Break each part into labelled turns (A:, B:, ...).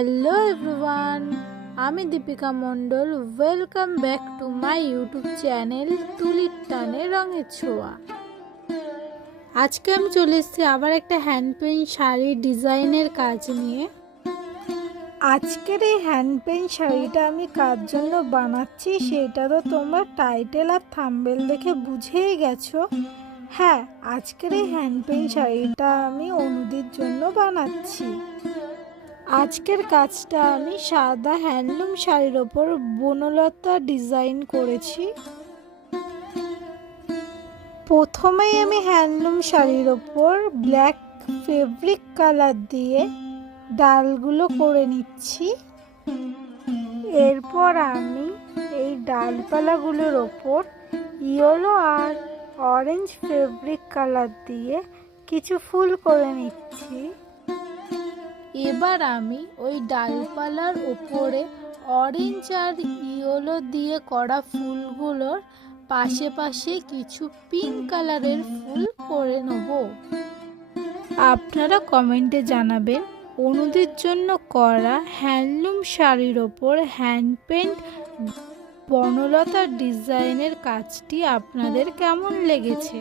A: Hello everyone আমি Dipika Mondal welcome back to my YouTube channel তুলির টানে রঙের ছোঁয়া আজকে আমি চলে এসেছি আবার একটা হ্যান্ড পেইন্ট শাড়ির ডিজাইনের কাজ নিয়ে। আজকের এই হ্যান্ড পেইন্ট শাড়িটা আমি কার জন্য বানাচ্ছি সেটা তো তোমরা টাইটেল আর থাম্বেল দেখে বুঝেই গেছো। হ্যাঁ আজকের এই হ্যান্ড পেইন্ট শাড়িটা আমি অনুদির জন্য বানাচ্ছি। আজকের কাজটা আমি সাদা হ্যান্ডলুম শাড়ির ওপর বনলতা ডিজাইন করেছি। প্রথমেই আমি হ্যান্ডলুম শাড়ির ওপর ব্ল্যাক ফেব্রিক কালার দিয়ে ডালগুলো করে নিচ্ছি। এরপর আমি এই ডালপালাগুলোর ওপর ইয়েলো আর অরেঞ্জ ফেব্রিক কালার দিয়ে কিছু ফুল করে নিচ্ছি। এবার আমি ওই ডালপালার ওপরে অরেঞ্জ আর ইয়েলো দিয়ে করা ফুলগুলোর পাশে পাশে কিছু পিঙ্ক কালারের ফুল করে নেব। আপনারা কমেন্টে জানাবেন অনুদের জন্য করা হ্যান্ডলুম শাড়ির ওপর হ্যান্ড পেন্ট বনলতার ডিজাইনের কাজটি আপনাদের কেমন লেগেছে?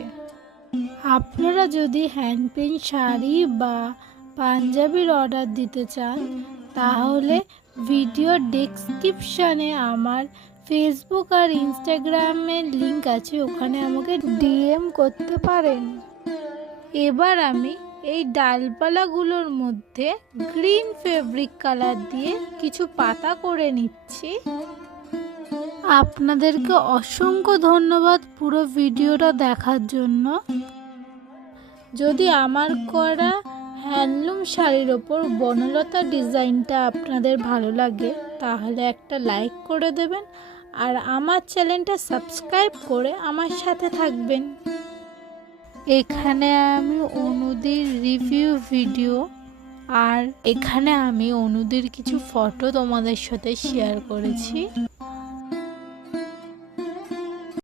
A: আপনারা যদি হ্যান্ড পেন্ট শাড়ি বা পাঞ্জাবির অর্ডার দিতে চান, তাহলে ভিডিও ডেসক্রিপশানে আমার ফেসবুক আর ইনস্টাগ্রামের লিংক আছে, ওখানে আমাকে ডিএম করতে পারেন। এবার আমি এই ডালপালাগুলোর মধ্যে গ্রিন ফেব্রিক কালার দিয়ে কিছু পাতা করে নিচ্ছি। আপনাদেরকে অসংখ্য ধন্যবাদ পুরো ভিডিওটা দেখার জন্য। যদি আমার করা হ্যান্ডলুম শাড়ির ওপর বনলতা ডিজাইনটা আপনাদের ভালো লাগে, তাহলে একটা লাইক করে দেবেন আর আমার চ্যানেলটা সাবস্ক্রাইব করে আমার সাথে থাকবেন। এখানে আমি অনুদির রিভিউ ভিডিও আর এখানে আমি অনুদির কিছু ফটো তোমাদের সাথে শেয়ার করেছি।